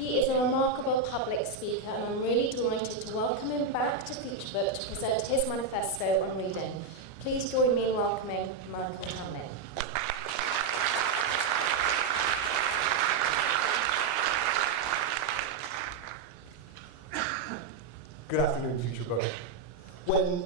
He is a remarkable public speaker, and I'm really delighted to welcome him back to Futurebook to present his manifesto on reading. Please join me in welcoming Michael Tamblyn. Good afternoon, Futurebook. When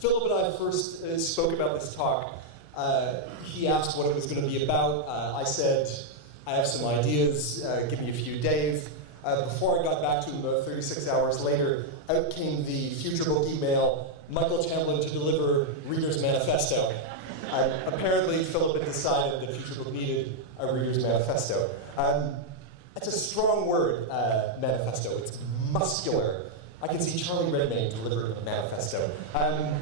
Philip and I first spoke about this talk, he asked what it was going to be about. I said, I have some ideas, give me a few days. Before I got back to him, about 36 hours later, out came the Futurebook email, Michael Tamblyn to deliver Reader's Manifesto. Apparently, Philip had decided that Futurebook needed a Reader's Manifesto. It's a strong word, manifesto. It's muscular. I can see Charlie Redmayne delivering a manifesto. I'm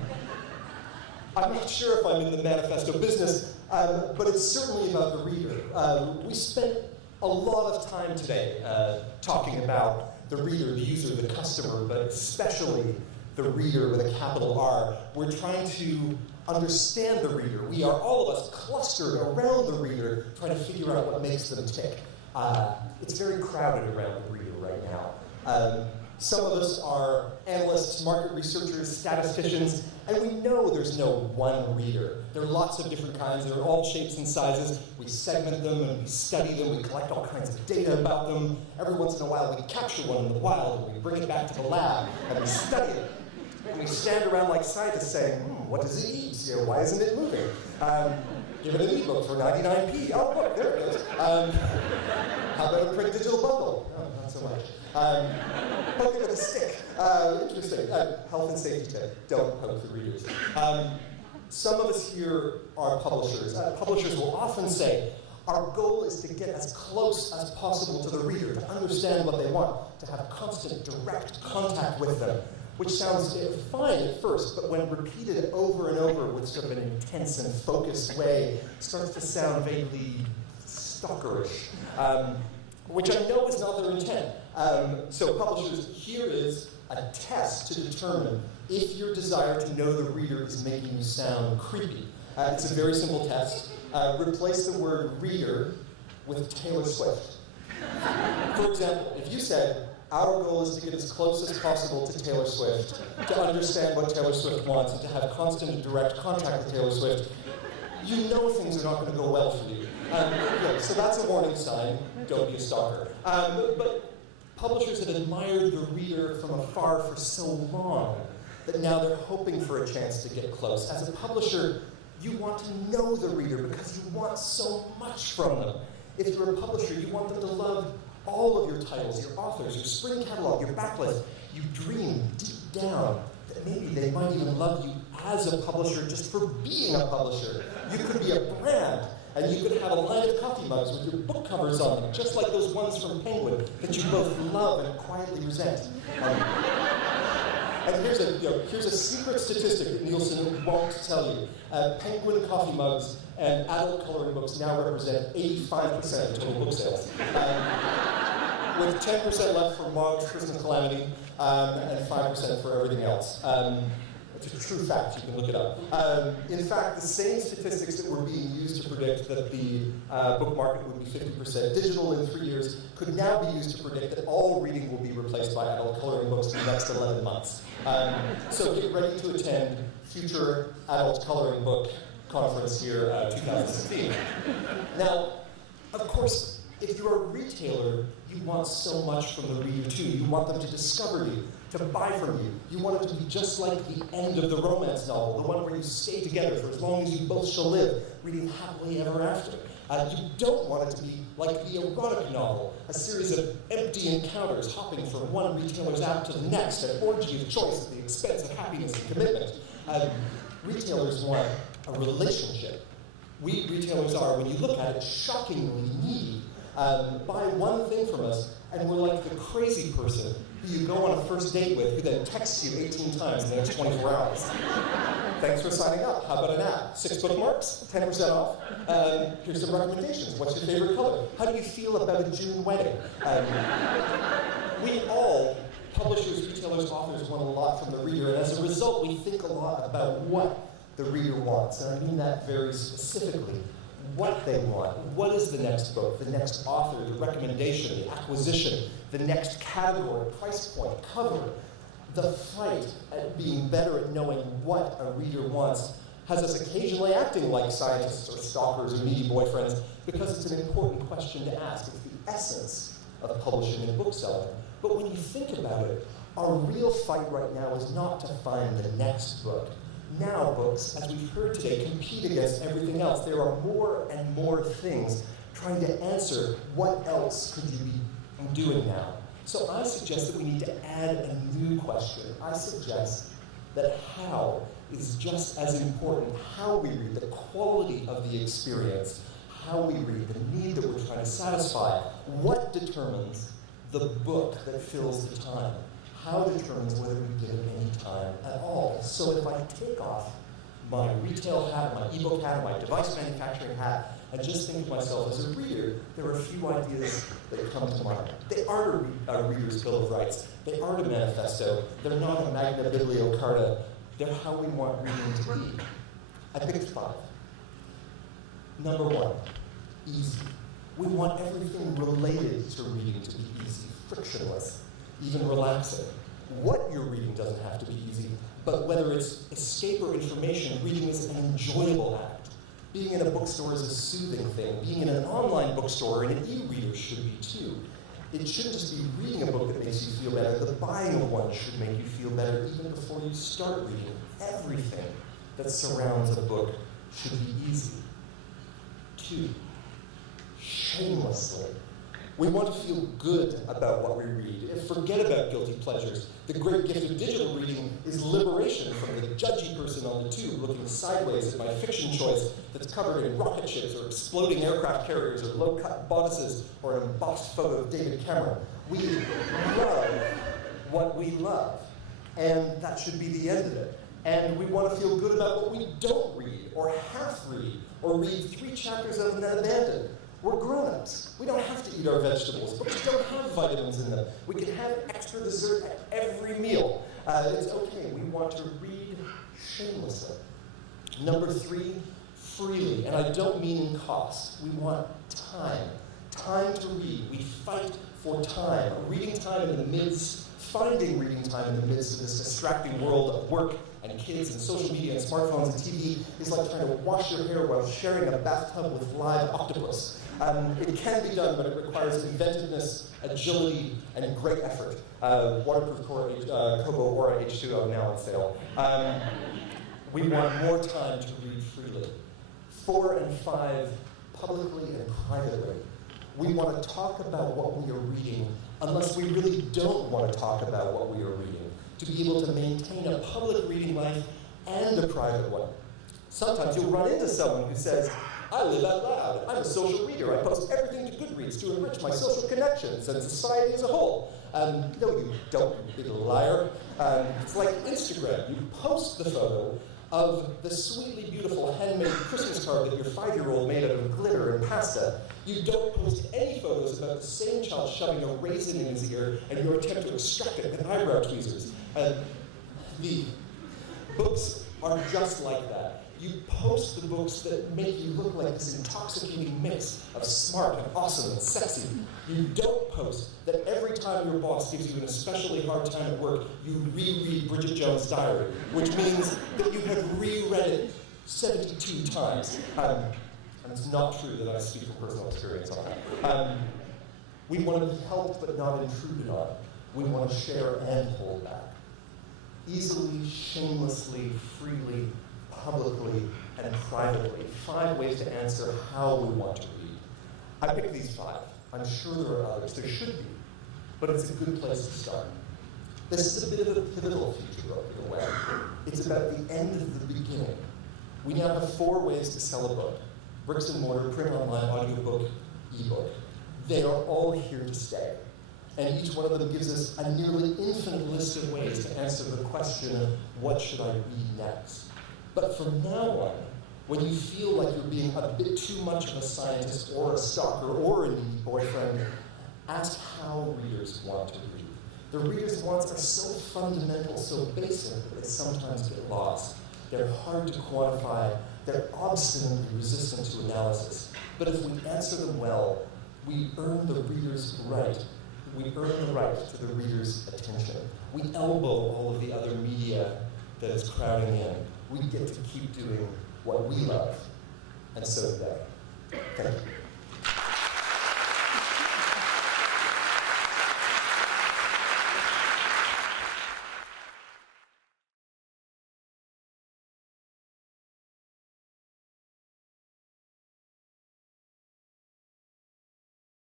not sure if I'm in the manifesto business, but it's certainly about the reader. We spent a lot of time today talking about the reader, the user, the customer, but especially the reader with a capital R. We're trying to understand the reader. We are, all of us, clustered around the reader, trying to figure out what makes them tick. It's very crowded around the reader right now. Some of us are analysts, market researchers, statisticians, and we know there's no one reader. There are lots of different kinds. They're all shapes and sizes. We segment them and we study them. We collect all kinds of data about them. Every once in a while, we capture one in the wild and we bring it back to the lab and we study it. And we stand around like scientists saying, what does it eat? You know, why isn't it moving? Give it an ebook for 99p. Oh, look, there it goes. How about a print digital bundle? Oh, not so much. Poke it with a stick. Interesting. Health and safety tip. Don't poke the readers. Some of us here are publishers. Publishers will often say, our goal is to get as close as possible to the reader, to understand what they want, to have constant, direct contact with them, which sounds fine at first, but when repeated over and over with sort of an intense and focused way, starts to sound vaguely stalkerish. Which I know is not their intent. So publishers, here is a test to determine if your desire to know the reader is making you sound creepy. It's a very simple test. Replace the word reader with Taylor Swift. For example, if you said, our goal is to get as close as possible to Taylor Swift, to understand what Taylor Swift wants, and to have constant and direct contact with Taylor Swift, you know things are not going to go well for you. So that's a warning sign. Don't be a stalker. But publishers have admired the reader from afar for so long that now they're hoping for a chance to get close. As a publisher, you want to know the reader because you want so much from them. If you're a publisher, you want them to love all of your titles, your authors, your spring catalog, your backlist. You dream deep down that maybe they might even love you as a publisher just for being a publisher. You could be a brand, and you could have a line of coffee mugs with your book covers on them, just like those ones from Penguin that you both love and quietly resent. And here's a secret statistic that Nielsen won't tell you. Penguin coffee mugs and adult coloring books now represent 85% of total book sales. With 10% left for Mog's Christmas Calamity, and 5% for everything else. It's a true fact, you can look it up. In fact, the same statistics that were being used to predict that the book market would be 50% digital in 3 years could now be used to predict that all reading will be replaced by adult coloring books in the next 11 months. So get ready to attend Future Adult Coloring Book Conference here, 2016. Now, of course, if you're a retailer, you want so much from the reader too. You want them to discover you, to buy from you. You want it to be just like the end of the romance novel, the one where you stay together for as long as you both shall live, reading happily ever after. You don't want it to be like the erotic novel, a series of empty encounters hopping from one retailer's app to the next, an orgy of choice at the expense of happiness and commitment. Retailers want a relationship. We retailers are, when you look at it, shockingly needy. Buy one thing from us, and we're like the crazy person who you go on a first date with, who then texts you 18 times in the next 24 hours. Thanks for signing up. How about an app? 6 bookmarks, 10% off. Here's some recommendations. What's your favorite color? How do you feel about a June wedding? We all, publishers, retailers, authors, want a lot from the reader, and as a result, we think a lot about what the reader wants. And I mean that very specifically. what they want. What is the next book, the next author, the recommendation, the acquisition, the next category, price point, cover. The fight at being better at knowing what a reader wants has us occasionally acting like scientists or stalkers or needy boyfriends because it's an important question to ask. It's the essence of publishing and bookselling. But when you think about it, our real fight right now is not to find the next book. Now books, as we've heard today, compete against everything else. There are more and more things trying to answer what else could you be doing now. So I suggest that we need to add a new question. I suggest that how is just as important. How we read, the quality of the experience, how we read, the need that we're trying to satisfy. What determines the book that fills the time? How determines whether we give it any time at all? So if I take off my retail hat, my ebook hat, my device manufacturing hat, and just think of myself as a reader, there are a few ideas that come to mind. They aren't a reader's Bill of Rights. They aren't a manifesto. They're not a Magna Biblio Carta. They're how we want reading to be. I picked 5. Number 1, easy. We want everything related to reading to be easy, frictionless, even relaxing. What you're reading doesn't have to be easy, but whether it's escape or information, reading is an enjoyable act. Being in a bookstore is a soothing thing. Being in an online bookstore and an e-reader should be too. It shouldn't just be reading a book that makes you feel better. The buying of one should make you feel better even before you start reading. Everything that surrounds a book should be easy. 2, shamelessly. We want to feel good about what we read and forget about guilty pleasures. The great gift of digital reading is liberation from the judgy person on the tube looking sideways at my fiction choice that's covered in rocket ships or exploding aircraft carriers or low-cut bodices or an embossed photo of David Cameron. We love what we love, and that should be the end of it. And we want to feel good about what we don't read or half read or read 3 chapters of and then abandon. We're grown-ups. We don't have to eat our vegetables. Books don't have vitamins in them. We can have extra dessert at every meal. It's okay. We want to read shamelessly. Number 3, freely. And I don't mean in cost. We want time. Time to read. We fight for time. Reading time in the midst, finding reading time in the midst of this distracting world of work and kids and social media and smartphones and TV is like trying to wash your hair while sharing a bathtub with live octopus. It can be done, but it requires inventiveness, agility, and great effort. Waterproof Kobo H2O now on sale. We want more time to read freely. 4 and 5, publicly and privately. We want to talk about what we are reading unless we really don't want to talk about what we are reading, to be able to maintain a public reading life and a private one. Sometimes you'll run into someone who says, I live out loud. I'm a social reader. I post everything to Goodreads to enrich my social connections and society as a whole. No, you don't, you big liar. It's like Instagram. You post the photo of the sweetly beautiful handmade Christmas card that your 5-year-old made out of glitter and pasta. You don't post any photos about the same child shoving a raisin in his ear and your attempt to extract it with eyebrow tweezers. The books are just like that. You post the books that make you look like this intoxicating mix of smart and awesome and sexy. You don't post that every time your boss gives you an especially hard time at work, you reread Bridget Jones' Diary, which means that you have reread it 72 times. And it's not true that I speak from personal experience on that. We want to be helped but not intruded on. We want to share and hold back. Easily, shamelessly, freely, publicly, and privately. 5 ways to answer how we want to read. I picked these 5. I'm sure there are others. There should be. But it's a good place to start. This is a bit of a pivotal Futurebook in a way. It's about the end of the beginning. We now have 4 ways to sell a book. Bricks and mortar, print online, audiobook, ebook. They are all here to stay. And each one of them gives us a nearly infinite list of ways to answer the question of what should I read next. But from now on, when you feel like you're being a bit too much of a scientist or a stalker or a needy boyfriend, ask how readers want to read. The reader's wants are so fundamental, so basic, that they sometimes get lost. they're hard to quantify, they're obstinately resistant to analysis. But if we answer them well, we earn the reader's right. We earn the right to the reader's attention. We elbow all of the other media that is crowding in. We get to keep doing what we love, and so do they. Thank you.